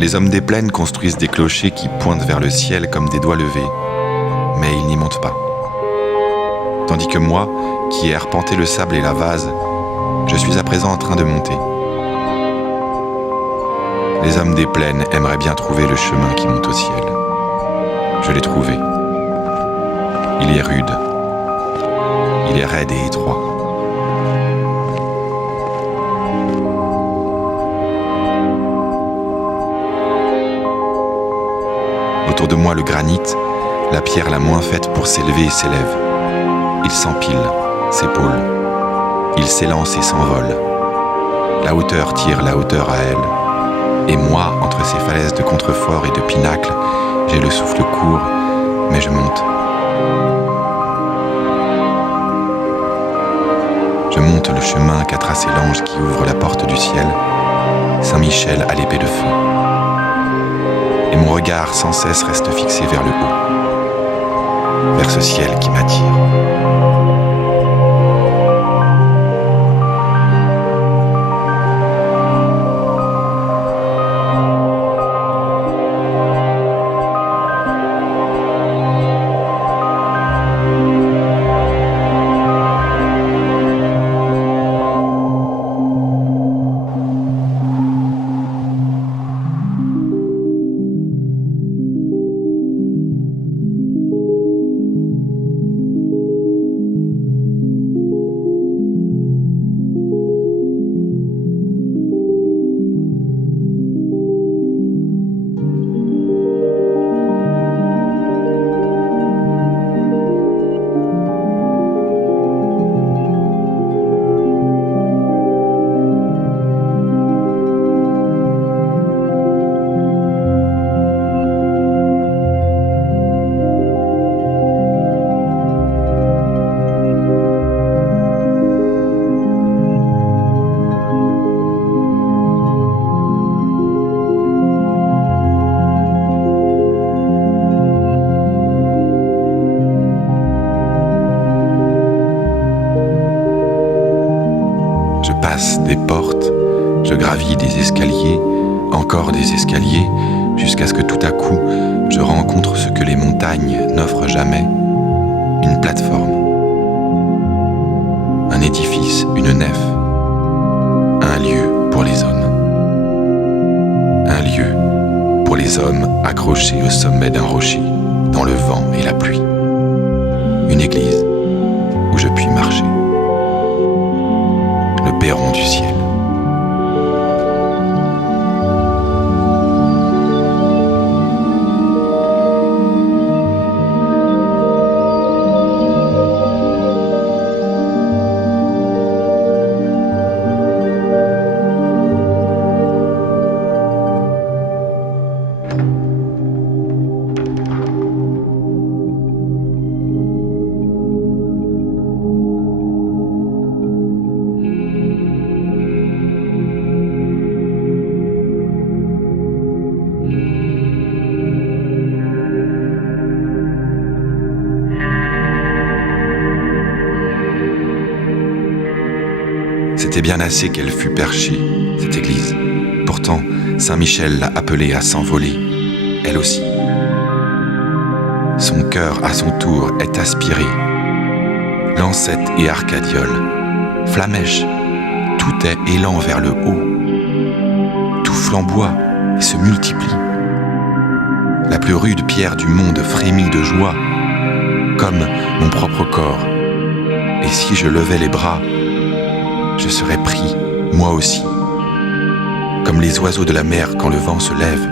Les hommes des plaines construisent des clochers qui pointent vers le ciel comme des doigts levés, mais ils n'y montent pas. Tandis que moi, qui ai arpenté le sable et la vase, je suis à présent en train de monter. Les hommes des plaines aimeraient bien trouver le chemin qui monte au ciel. Je l'ai trouvé. Il est rude. Il est raide et étroit. Autour de moi, le granit, la pierre la moins faite pour s'élever s'élève. Il s'empile, s'épaule. Il s'élance et s'envole. La hauteur tire la hauteur à elle. Et moi, entre ces falaises de contreforts et de pinacles, j'ai le souffle court, mais je monte. Je monte le chemin qu'a tracé l'ange qui ouvre la porte du ciel, Saint-Michel à l'épée de feu. Et mon regard sans cesse reste fixé vers le haut, vers ce ciel qui m'attire. Des portes, je gravis des escaliers, encore des escaliers, jusqu'à ce que tout à coup, je rencontre ce que les montagnes n'offrent jamais, une plateforme, un édifice, une nef, un lieu pour les hommes. Un lieu pour les hommes accrochés au sommet d'un rocher, dans le vent et la pluie. Une église où je puis marcher. Le perron du ciel. C'était bien assez qu'elle fût perchée, cette église. Pourtant, Saint-Michel l'a appelée à s'envoler, elle aussi. Son cœur, à son tour, est aspiré. Lancette et arcadiole, flamèche, tout est élan vers le haut. Tout flamboie et se multiplie. La plus rude pierre du monde frémit de joie, comme mon propre corps. Et si je levais les bras, je serais pris, moi aussi, comme les oiseaux de la mer quand le vent se lève.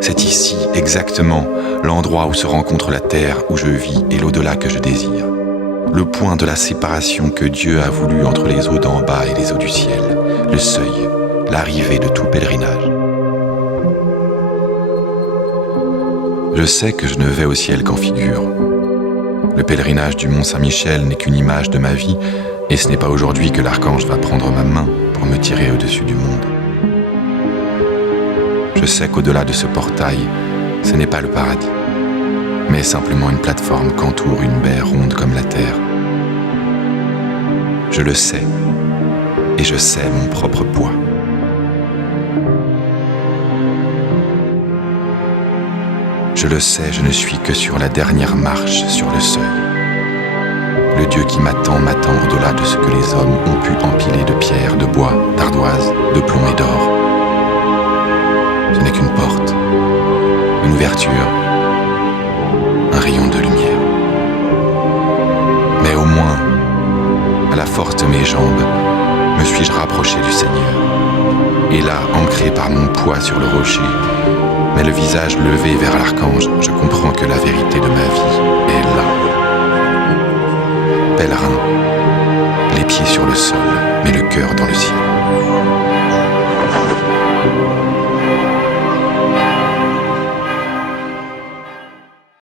C'est ici, exactement, l'endroit où se rencontre la terre où je vis et l'au-delà que je désire. Le point de la séparation que Dieu a voulu entre les eaux d'en bas et les eaux du ciel, le seuil, l'arrivée de tout pèlerinage. Je sais que je ne vais au ciel qu'en figure. Le pèlerinage du Mont Saint-Michel n'est qu'une image de ma vie, et ce n'est pas aujourd'hui que l'archange va prendre ma main pour me tirer au-dessus du monde. Je sais qu'au-delà de ce portail, ce n'est pas le paradis, mais simplement une plateforme qu'entoure une baie ronde comme la terre. Je le sais, et je sais mon propre poids. Je le sais, je ne suis que sur la dernière marche sur le seuil. Le Dieu qui m'attend au-delà de ce que les hommes ont pu empiler de pierres, de bois, d'ardoises, de plomb et d'or. Ce n'est qu'une porte, une ouverture, un rayon de lumière. Mais au moins, à la force de mes jambes, me suis-je rapproché du Seigneur. Et là, ancré par mon poids sur le rocher, mais le visage levé vers l'archange, je comprends que la vérité de ma vie est là. Pèlerin, les pieds sur le sol, mais le cœur dans le ciel.